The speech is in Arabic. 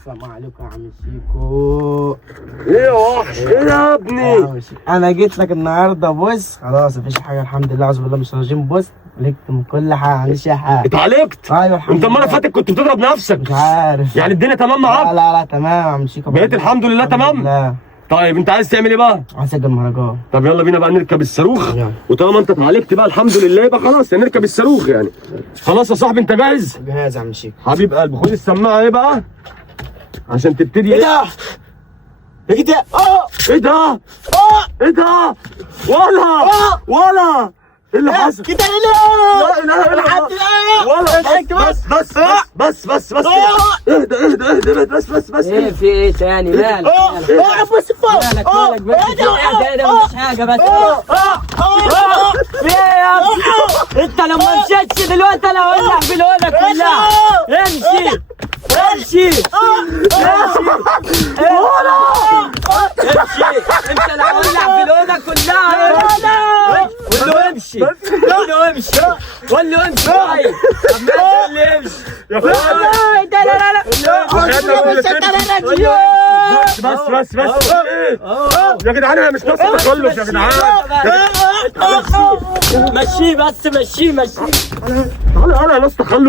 السلام عليكم يا عم شيكو. ايه يا وحش؟ ايه يا ابني؟ انا جيت لك النهارده. بص خلاص مفيش حاجه الحمد لله، اعوذ بالله من الشيطان الرجيم. بص عالجت من كل حاجه، ما عنديش اي حاجه. اتعالجت؟ ايوه الحمد انت لله. المره اللي فاتت كنت بتضرب نفسك. مش عارف يعني الدنيا تمام لا معاك؟ لا لا تمام يا عم شيكو. بقيت الحمد لله تمام؟ لا طيب انت عايز تعمل ايه بقى؟ عايز اسجل مهرجان. طب يلا بينا بقى نركب الصاروخ. يلا. وطالما انت اتعالجت بقى الحمد لله يبقى خلاص نركب الصاروخ يعني. خلاص يا صاحبي انت جاهز؟ جاهز يا عم شيكو. حبيب قلبي خد السماعه ايه بقى عشان تبتدي. ايه ده؟ ايه ده؟ ايه ده؟ ايه ده؟ ولا ايه اللي حصل؟ كده ايه لا اله الا الله. بس اهدى بس ايه في ايه تاني؟ مالك؟ بص مالك بس؟ ده مفيش حاجة بس. في ايه يا ابني؟ انت لو ما مشيتش دلوقتي انا هولع في الاوضه كلها. امشي امشي انت اللي هولع في الاوضه كلها. قول له امشي قول له امشي قول له امشي. طيب طب ما تقول لي امشي يا اخويا. بس يا جدعان انا مش ناقص تخلص يا جدعان. مشيه بس مشيه انا ناقص تخلف.